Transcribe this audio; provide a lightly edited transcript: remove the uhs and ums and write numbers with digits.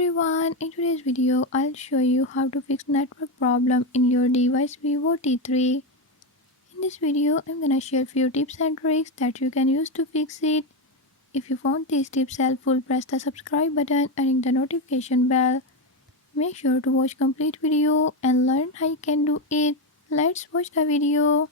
everyone, in today's video I'll show you how to fix network problem in your device Vivo T3. In this video I'm gonna share few tips and tricks that you can use to fix it. If you found these tips helpful, press the subscribe button and ring the notification bell. Make sure to watch complete video and learn how you can do it. Let's watch the video.